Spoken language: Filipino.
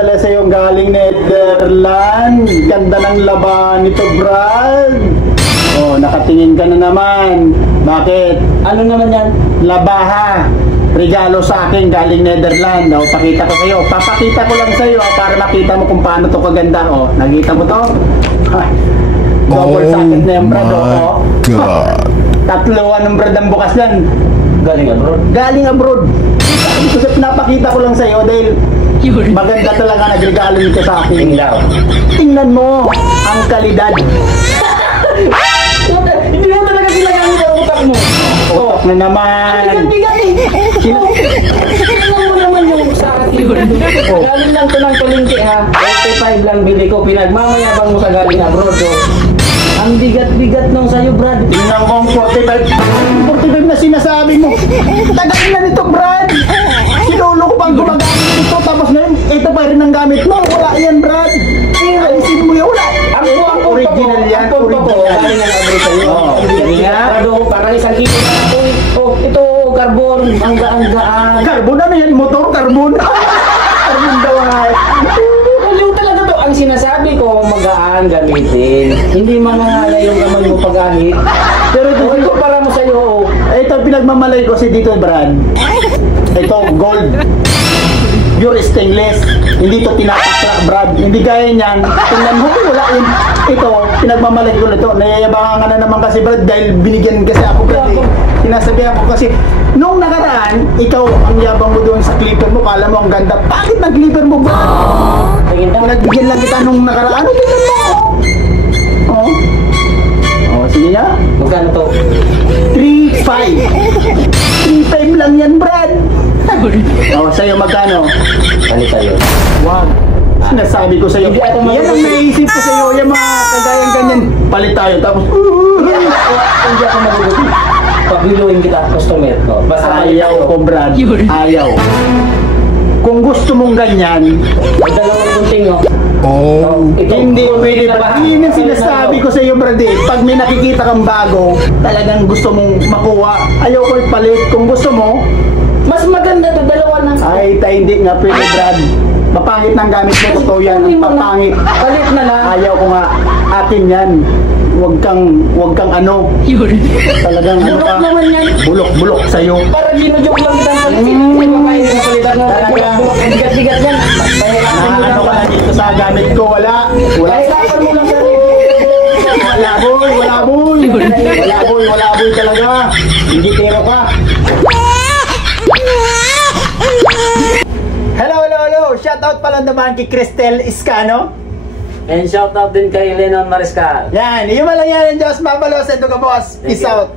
pinadala sa yung galing Netherlands. Ganda ng laban nito, Brad. Oh, nakatingin ka na naman. Bakit? Ano naman yan? Labaha. Regalo sa akin galing Netherlands. Oh, pakita ko sa'yo. Papakita ko lang sa'yo para makita mo kung paano to kaganda. Oh, nakita mo to? Double socket na yung Brad. Oh. God. Tatluan ng Brad ang bukas yan. Galing abroad? Galing abroad. Kasi pinapakita ko lang sa'yo dahil maganda talaga nagregalo nito sa akin. Tingnan mo ang kalidad. Hindi mo talaga ginagamit ang utak mo. Utak na naman. Bigat eh. Tingnan mo naman yung sa akin. Galing lang ito ng palengke ha. 45 lang bili ko. Pinagmamayabang mo sa galing abroad. Ang bigat-bigat nung sa'yo, Brad. Tingnan mo ang 45. 45 na sinasabi mo. Tagal na nito, Brad. Sinulo ko pang gumagamit nito. Tapos ngayon, ito pa rin ang gamit mo. Wala yan, Brad. Alisin mo yan. Wala. Ang original yan. Ang original. Galing nga abroad sa'yo. Hindi nga. Parang isang kilo na ako. Oh, ito, carbon. Ang gaan-gaan. Carbon ano yan? Motor carbon. Carbon daw nga. Yung talaga to, ang sinasabi ko, magaan gamitin. Hindi manangala yung kamay mo pag-ahit. Pero ito para mo sa'yo. Ito pinagmamalay ko si dito, Brad. Ito, gold. Pure stainless. Hindi to tinapaklak, Brad. Hindi gaya niyan. Tingnan mo, wala yun. Ito, pinagmamalay ko nito. Nayayabangan ka na naman kasi, Brad, dahil binigyan kasi ako, Brad. Sinasabihan ko kasi, nung nakaraan, ikaw ang yabang mo doon sa clipper mo. Kala mo ang ganda. Bakit nag-clipper mo, Brad? Nagbigyan lang kita nung nakaraan. Ano, tingnan mo? Oh. Oh, sige na. Magkano to? 3.5. 3.5 lang yan, Brad. Oh, sa'yo magkano? Ano tayo? Wow. Sinasabi ko sa'yo. Yan ang naisip ko sa'yo. Yung mga kagayang ganyan. Palit tayo. Tapos, hindi ako magugutin. Pagbiluin kita, customer ko. Basta ayaw ko, Brad. Ayaw. Kung gusto mong ganyan, may dalawang gunting, no? Oh, hindi pwede ba? Yun ang sinasabi ko sa iyo, Brad. Pag may nakikita kang bago, talagang gusto mong makuha, ayaw ko ipalit. Kung gusto mo, mas maganda to, dalawa na. Ay, hindi nga pwede, Brad. Mapangit ng gamit mo, totoo yan. Mapangit. Palit na lang. Ayaw ko nga. Akin yan. Huwag kang ano. Talagang ano bulok ka. Naman yan. Bulok sa'yo. Para ginujoke lang kita. Hindi makain na palitan mo. Talagang bigat-bigat yan. Ano ka na dito sa gamit ko? Wala. Kahirapan mo lang yan. Wala boy talaga. Hindi tero ka. Hello. Shoutout pala naman kay Cristel Iscano. And shoutout din kay Lennon Mariscal. Yan, yung lang yan. Diyos, mabalos. Ito ka, boss. Peace out.